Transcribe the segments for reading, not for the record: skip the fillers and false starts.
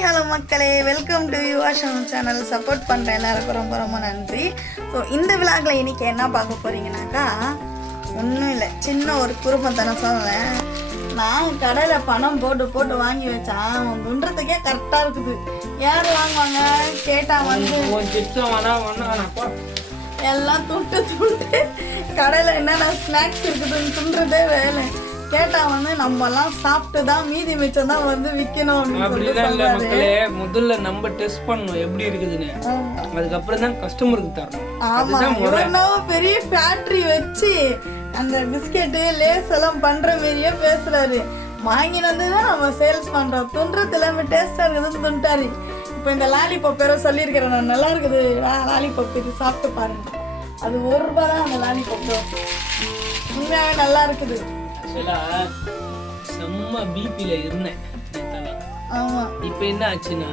Hi hello மக்களே, welcome to யுவாஷன் channel. Support பண்ணுற எல்லாருக்கும் ரொம்ப ரொம்ப நன்றி. ஸோ இந்த விழாக்கில் இன்றைக்கி என்ன பார்க்க போகிறீங்கனாக்கா, ஒன்றும் இல்லை, சின்ன ஒரு குறும்பத்தனை சொல்லேன். நான் கடையில் பணம் போட்டு வாங்கி வச்சேன். அவன் துன்றதுக்கே கரெக்டாக இருக்குது. யார் வாங்குவாங்க கேட்டால் வந்து எல்லாம் துண்டு கடையில் என்னென்ன ஸ்நாக்ஸ் இருக்குதுன்னு துன்றதே வேலை. கேட்டா வந்து நம்ம எல்லாம் சாப்பிட்டு தான் மீதி மிச்சம் தான் வந்து விற்கணும் அப்படின்னு. முதல்ல நம்ம டெஸ்ட் பண்ணணும் எப்படி இருக்குதுன்னு, அதுக்கப்புறம் தான் கஸ்டமருக்கு தரணும். ஆமா, இவர்னா பெரிய ஃபேக்டரி வச்சு அந்த பிஸ்கெட்டு லேஸ் எல்லாம் பண்ற மாதிரியே பேசுறாரு. வாங்கி வந்து தான் நம்ம சேல்ஸ் பண்றோம். துன்றது எல்லாமே டேஸ்டா இருக்குதுன்னு துண்டாரு. இப்போ இந்த லாலிபாப் பேர சொல்லியிருக்கிறேன் நான், நல்லா இருக்குது லாலிபாப் இது சாப்பிட்டு பாருங்க. அது ₹1 தான் அந்த லாலிபாப், உண்மையாவே நல்லா இருக்குது. செம்ம பிபில இருந்தேன். ஆமா, இப்போ என்ன ஆச்சுன்னா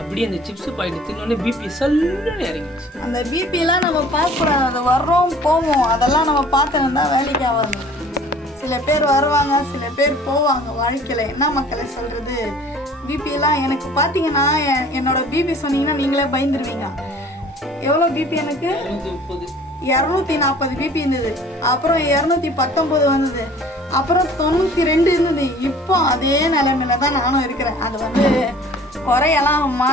அப்படியே அந்த சிப்ஸ் பாக்கெட் தின்னோடனே பிபி சல்லுன்னு இறங்கிடுச்சு. அந்த பிபி எல்லாம் நம்ம பார்க்கக்கூடாது. அது வர்றோம் போவோம், அதெல்லாம் நம்ம பார்த்துன்னு தான் வேலைக்கு ஆகாது. சில பேர் வருவாங்க, சில பேர் போவாங்க வாழ்க்கையில. என்ன மக்களை சொல்றது, பிபி எல்லாம் எனக்கு பார்த்தீங்கன்னா, என்னோட பிபி சொன்னீங்கன்னா நீங்களே பயந்துருவீங்க. எவ்வளோ பிபி எனக்கு? 240 பிபி இருந்தது. அப்புறம் 219 வந்தது. அப்புறம் 92 இருந்தது. இப்போ அதே நிலைமையில தான் நானும் இருக்கிறேன். அது வந்து குறையலாம் அம்மா,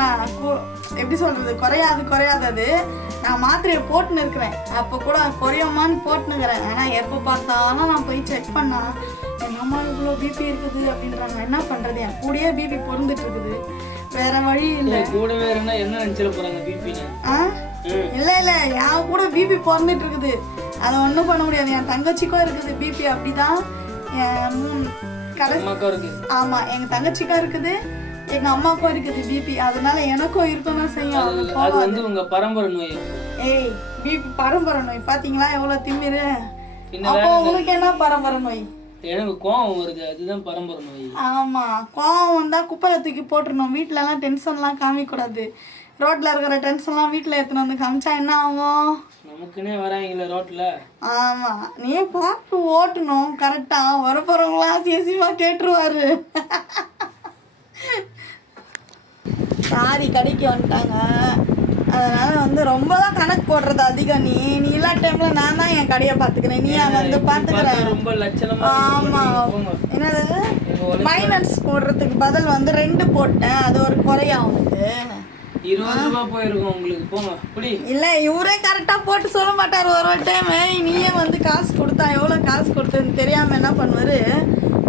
எப்படி சொல்றது, குறையாது. அது நான் மாத்திரையை போட்டுன்னு இருக்கிறேன். அப்போ கூட குறையுமான்னு போட்டுனுக்கிறேன். ஆனால் எப்போ பார்த்தாலும் நான் போய் செக் பண்ணா எங்கள் அம்மா இவ்வளோ பிபி இருக்குது அப்படின்றாங்க. என்ன பண்ணுறது, என் கூடயே பிபி பொருந்துட்டு இருக்குது, வேற வழி இல்லை. கூடவே இருந்தா என்ன நினைச்சிட போறாங்க பிபின்னு? இல்லை என் கூட பிபி பிறந்துட்டு இருக்குது. அதை ஒன்றும் பண்ண முடியாது. என் தங்கச்சிக்கும் இருக்குது பிபி. அப்படிதான் என் 3 இருக்கு. ஆமா, எங்க தங்கச்சிக்கும் இருக்குது, எங்க அம்மாவுக்கும் இருக்குது பிபி. அதனால எனக்கும் இருக்கணும் செய்யும். அது வந்து உங்க பரம்பரை நோய். ஏய், பிபி பரம்பரை நோய். பாத்தீங்களா எவ்வளவு திமிரு. அப்போ உங்களுக்கு என்ன பரம்பரை நோய்? எனக்கு கோவம் வருது, அதுதான் பரம்பரை நோய். ஆமா, கோவம் வந்தா குப்பையில தூக்கி போட்டுருணும். வீட்டுல எல்லாம் டென்ஷன்லாம் காமிக்கூடாது. ரோட்ல இருக்கிற டென்ஷன்லாம் வீட்டுல எடுத்துன்னு வந்து காமிச்சா என்ன ஆகும்? நமக்குன்னே வராங்களே ரோட்ல. ஆமா, நீ பார்த்து ஓட்டணும் கரெக்டா. வரப்போறவங்களாம் சேசிமா கேட்டுருவாரு. சாரி, கடைக்கு வந்துட்டாங்க. அதனால வந்து ரொம்ப தான் கணக்கு போடுறது அதிகம். நீ இல்லாத டைம்ல நான் தான் என் கடையை பாத்துக்கிறேன், நீ அங்க வந்து பாத்துக்கிறேன். ரொம்ப லட்சணமா. ஆமா, என்னது மைனஸ் போடுறதுக்கு பதில் வந்து 2 போட்டேன். அது ஒரு குறையா அவனுக்கு. ₹20 போயிருக்கும் உங்களுக்கு. போங்க அப்படி இல்லை, இவரே கரெக்டாக போட்டு சொல்ல மாட்டார். ஒரு டைம் நீயே வந்து காசு கொடுத்தா எவ்வளோ காசு கொடுத்ததுன்னு தெரியாமல் என்ன பண்ணுவார்,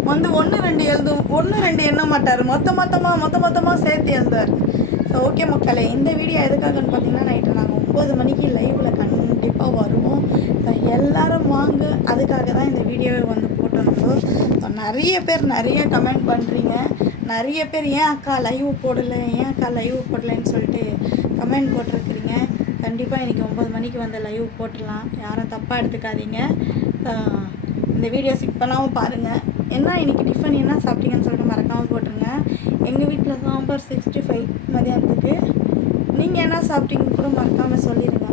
வந்து 1-2 எண்ண மாட்டார். மொத்தமாக சேர்த்து எழுந்தார். ஸோ ஓகே மக்களே, இந்த வீடியோ எதுக்காகன்னு பார்த்தீங்கன்னா, நைட்டு நாங்கள் 9 மணிக்கு லைவில் கண்டிப்பாக வருவோம். ஸோ எல்லோரும் வாங்க, அதுக்காக தான் இந்த வீடியோவை வந்து போட்டோம். ஸோ நிறைய கமெண்ட் பண்ணுறீங்க. நிறைய பேர் ஏன் அக்கா லைவ் போடலைன்னு சொல்லிட்டு கமெண்ட் போட்டிருக்கிறீங்க. கண்டிப்பாக இன்றைக்கி 9 மணிக்கு வந்து லைவ் போட்டுடலாம், யாரும் தப்பாக எடுத்துக்காதீங்க. இந்த வீடியோ ஸ்கிப் பண்ணாமல் பாருங்கள். என்ன இன்றைக்கி டிஃபன் என்ன சாப்பிட்டீங்கன்னு சொல்லிட்டு மறக்காமல் போட்டுருங்க. எங்கள் வீட்டில் சாம்பார் 65 மதியானத்துக்கு. நீங்கள் என்ன சாப்பிட்டீங்கன்னு கூட மறக்காமல் சொல்லிடுங்க.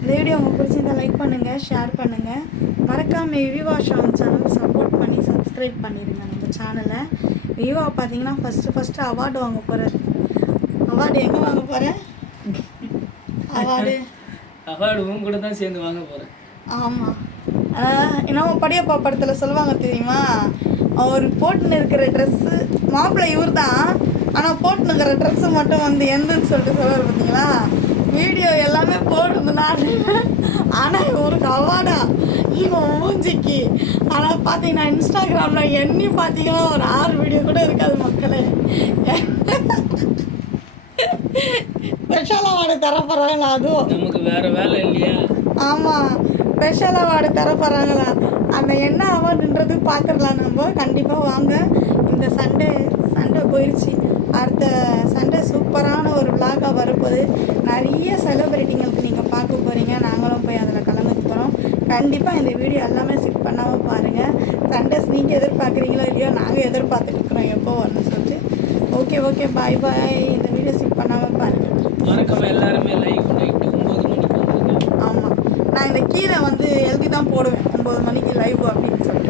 இந்த வீடியோ உங்களுக்கு பிடிச்சிருந்தால் லைக் பண்ணுங்கள், ஷேர் பண்ணுங்கள். மறக்காமல் யுவாஷன் சேனல் சப்போர்ட் பண்ணி சப்ஸ்கிரைப் பண்ணிடுங்க நம்ம சேனலை. விவா பார்த்தீங்கன்னா ஃபஸ்ட்டு அவார்டு வாங்க போகிறேன். அவார்டு எங்கே வாங்க போகிறேன்? அவார்டு உங்க கூட தான் சேர்ந்து வாங்க போகிறேன். ஆமாம், என்னமோ படையப்பா படத்தில் சொல்லுவாங்க தெரியுமா, அவர் போட்டுன்னு இருக்கிற ட்ரெஸ்ஸு மாப்பிள்ளை இவர் தான், ஆனால் போட்டுன்னு இருக்கிற ட்ரெஸ்ஸு மட்டும் வந்து எந்தன்னு சொல்லிட்டு சொல்லுவார். பார்த்தீங்களா, வீடியோ எல்லாமே போடுது நான். ஆனால் இவருக்கு அவார்டா இவன் மூஞ்சிக்கு. ஆனால் பார்த்தீங்கன்னா இன்ஸ்டாகிராமில் எண்ணி பார்த்தீங்கன்னா ஒரு 6 வீடியோ கூட இருக்காது மக்களே. ஸ்பெஷல் அவார்டு தரப்போகிறாங்களா? அதுவும் நமக்கு வேறு வேலை இல்லையா? ஆமாம், ஸ்பெஷல் அவார்டு தரப்போகிறாங்களா? அந்த என்ன அவார்டுன்றது பார்த்துடலாம் நம்ம. கண்டிப்பாக வாங்க. இந்த சண்டே போயிடுச்சு. அடுத்த சண்டே சூப்பரான ஒரு விளாகாக வரப்போகுது. நிறைய செலிப்ரிட்டிங்களுக்கு நீங்கள் பார்க்க போகிறீங்க. நாங்களும் போய் அதில் கலந்துக்க போகிறோம். கண்டிப்பாக இந்த வீடியோ எல்லாமே ஸ்கிப் பண்ணாமல் பாருங்கள். சண்டேஸ் நீங்கள் எதிர்பார்க்குறீங்களோ இல்லையோ, நாங்கள் எதிர்பார்த்துட்டு இருக்கிறோம் எப்போ வரணும்னு சொல்லிட்டு. Okay bye. இந்த வீடியோ ஸ்கிப் பண்ணாமல் பாருங்கள். மறக்காம எல்லாருமே லைவ் நைட்டு 9 மணிக்கு வந்துருங்க. ஆமாம், நான் இந்த கீழே வந்து எழுதி தான் போடுவேன் 9 மணிக்கு லைவ் அப்படின்னு சொல்லிட்டு.